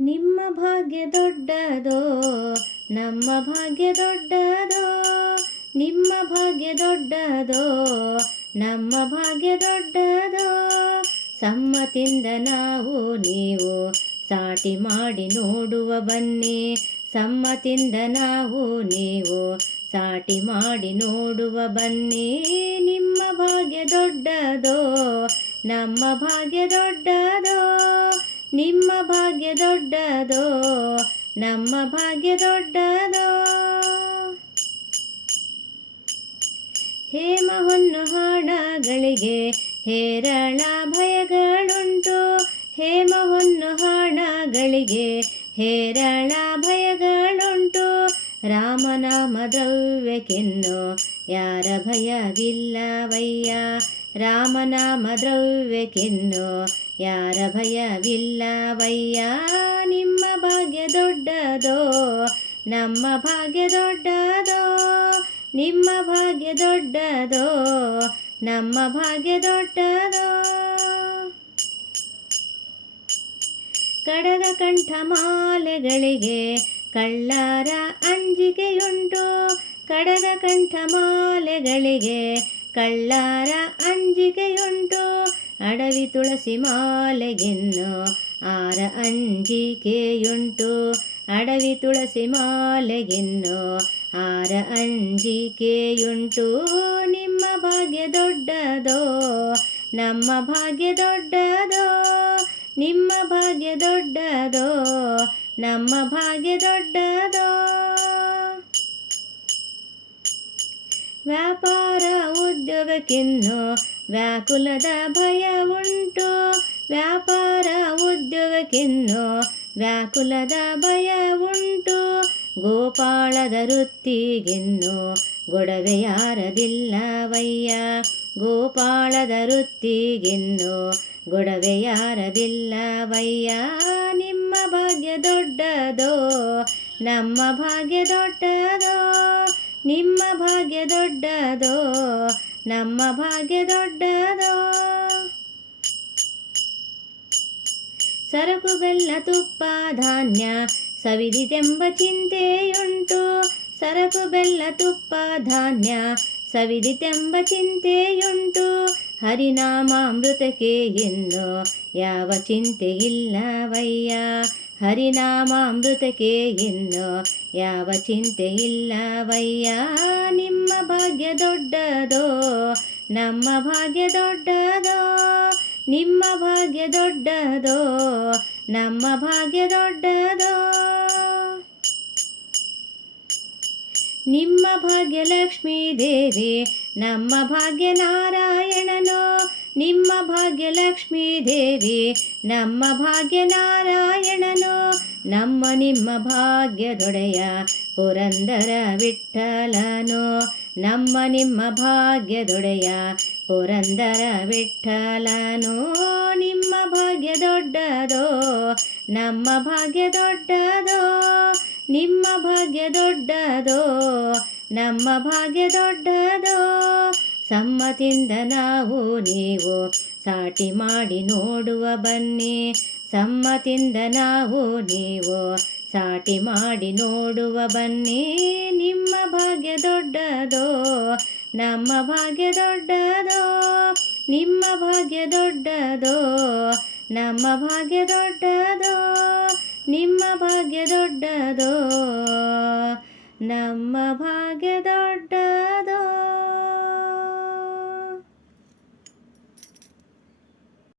ನಿಮ್ಮ ಭಾಗ್ಯ ದೊಡ್ಡದೋ, ನಮ್ಮ ಭಾಗ್ಯ ದೊಡ್ಡದೋ, ನಿಮ್ಮ ಭಾಗ್ಯ ದೊಡ್ಡದೋ, ನಮ್ಮ ಭಾಗ್ಯ ದೊಡ್ಡದೋ. ಸಮ್ಮತಿಂದ ನಾವು ನೀವು ಸಾಟಿ ಮಾಡಿ ನೋಡುವ ಬನ್ನಿ. ಸಮ್ಮತಿಂದ ನಾವು ನೀವು ಸಾಟಿ ಮಾಡಿ ನೋಡುವ ಬನ್ನಿ. ನಿಮ್ಮ ಭಾಗ್ಯ ದೊಡ್ಡದೋ, ನಮ್ಮ ಭಾಗ್ಯ ದೊಡ್ಡದೋ. ನಿಮ್ಮ ಭಾಗ್ಯ ದೊಡ್ಡದೋ, ನಮ್ಮ ಭಾಗ್ಯ ದೊಡ್ಡದೋ. ಹೇಮ ಹೊನ್ನು ಹಾಡಗಳಿಗೆ ಹೇರಳ ಭಯಗಳುಂಟು. ಹೇಮ ಹೊನ್ನು ಹಾಡಗಳಿಗೆ ಹೇರಳ ಭಯಗಳುಂಟು. ರಾಮನಾಮ ದ್ರವ್ಯಕ್ಕೆನ್ನು ಯಾರ ಭಯವಿಲ್ಲವಯ್ಯ? ರಾಮನಾಮ ದ್ರವ್ಯಕ್ಕೆನ್ನು ಯಾರ ಭಯವಿಲ್ಲವಯ್ಯ ನಿಮ್ಮ ಭಾಗ್ಯ ದೊಡ್ಡದೋ, ನಮ್ಮ ಭಾಗ್ಯ ದೊಡ್ಡದೋ, ನಿಮ್ಮ ಭಾಗ್ಯ ದೊಡ್ಡದೋ, ನಮ್ಮ ಭಾಗ್ಯ ದೊಡ್ಡದೋ. ಕಡಗ ಮಾಲೆಗಳಿಗೆ ಕಳ್ಳಾರ ಅಂಜಿಕೆಯುಂಟು. ಕಡಗ ಮಾಲೆಗಳಿಗೆ ಕಳ್ಳಾರ ಅಂಜಿಕೆಯುಂಟು. ಅಡವಿ ತುಳಸಿ ಮಾಲೆಗೆನ್ನು ಆರ ಅಂಜಿಕೆಯುಂಟು. ಅಡವಿ ತುಳಸಿ ಮಾಲೆಗೆನ್ನು ಆರ ಅಂಜಿಕೆಯುಂಟು. ನಿಮ್ಮ ಭಾಗ್ಯ ದೊಡ್ಡದೋ, ನಮ್ಮ ಭಾಗ್ಯ ದೊಡ್ಡದೋ, ನಿಮ್ಮ ಭಾಗ್ಯ ದೊಡ್ಡದೋ, ನಮ್ಮ ಭಾಗ್ಯ ದೊಡ್ಡದೋ. ವ್ಯಾಪಾರ ಉದ್ಯೋಗಕ್ಕಿನ್ನು ವ್ಯಾಕುಲದ ಭಯ ಉಂಟು, ವ್ಯಾಪಾರ ಉದ್ಯೋಗಕ್ಕಿನ್ನು ವ್ಯಾಕುಲದ ಭಯ ಉಂಟು, ಗೋಪಾಳದ ವೃತ್ತಿಗಿನ್ನು ಗೊಡವೆಯಾರದಿಲ್ಲವಯ್ಯ ಗೋಪಾಳದ ವೃತ್ತಿಗಿನ್ನು ಗೊಡವೆಯಾರದಿಲ್ಲವಯ್ಯ ನಿಮ್ಮ ಭಾಗ್ಯ ದೊಡ್ಡದೋ, ನಮ್ಮ ಭಾಗ್ಯ ದೊಡ್ಡದೋ, ನಿಮ್ಮ ಭಾಗ್ಯ ದೊಡ್ಡದೋ ನಮ್ಮ ಭಾಗ್ಯ ದೊಡ್ಡದೋ? ಸರಕು ಬೆಲ್ಲ ತುಪ್ಪ, ಧಾನ್ಯ ಸವಿದಿತೆಂಬ ಚಿಂತೆಯುಂಟು. ಸರಕು ಬೆಲ್ಲ ತುಪ್ಪ, ಧಾನ್ಯ ಸವಿದಿತೆಂಬ ಚಿಂತೆಯುಂಟು. ಹರಿನಾಮಾಮೃತಕ್ಕೆ ಇನ್ನು ಯಾವ ಚಿಂತೆ ಇಲ್ಲವಯ್ಯ ಹರಿನಾಮಾಮೃತಕ್ಕೆ ಇನ್ನು ಯಾವ ಚಿಂತೆ ಇಲ್ಲವಯ್ಯ? ನಿಮ್ಮ ಭಾಗ್ಯ ದೊಡ್ಡದೋ? ನಮ್ಮ ಭಾಗ್ಯ ದೊಡ್ಡದೋ? ನಿಮ್ಮ ಭಾಗ್ಯ ದೊಡ್ಡದೋ? ನಮ್ಮ ಭಾಗ್ಯ ದೊಡ್ಡದೋ? ನಿಮ್ಮ ಭಾಗ್ಯ ಲಕ್ಷ್ಮೀ ದೇವಿ ನಮ್ಮ ಭಾಗ್ಯ ನಾರಾಯಣನೋ ನಿಮ್ಮ ಭಾಗ್ಯ ಲಕ್ಷ್ಮೀ ದೇವಿ, ನಮ್ಮ ಭಾಗ್ಯ ನಾರಾಯಣನು ನಮ್ಮ ನಿಮ್ಮ ಭಾಗ್ಯದೊಡೆಯ ಪುರಂದರ ವಿಠಲನು ನಮ್ಮ ನಿಮ್ಮ ಭಾಗ್ಯದೊಡೆಯ ಪುರಂದರ ವಿಠಲನು ನಿಮ್ಮ ಭಾಗ್ಯ ದೊಡ್ಡದೋ ನಮ್ಮ ಭಾಗ್ಯ ದೊಡ್ಡದೋ ನಿಮ್ಮ ಭಾಗ್ಯ ದೊಡ್ಡದೋ ನಮ್ಮ ಭಾಗ್ಯ ದೊಡ್ಡದೋ ಸಮ್ಮತಿಂದ ನಾವು ನೀವು ಸಾಟಿ ಮಾಡಿ ನೋಡುವ ಬನ್ನಿ. ಸಮ್ಮತಿಂದ ನಾವು ನೀವು ಸಾಟಿ ಮಾಡಿ ನೋಡುವ ಬನ್ನಿ. ನಿಮ್ಮ ಭಾಗ್ಯ ದೊಡ್ಡದೋ, ನಮ್ಮ ಭಾಗ್ಯ ದೊಡ್ಡದೋ, ನಿಮ್ಮ ಭಾಗ್ಯ ದೊಡ್ಡದೋ, ನಮ್ಮ ಭಾಗ್ಯ ದೊಡ್ಡದೋ, ನಿಮ್ಮ ಭಾಗ್ಯ ದೊಡ್ಡದೋ, ನಮ್ಮ ಭಾಗ್ಯ ದೊಡ್ಡದೋ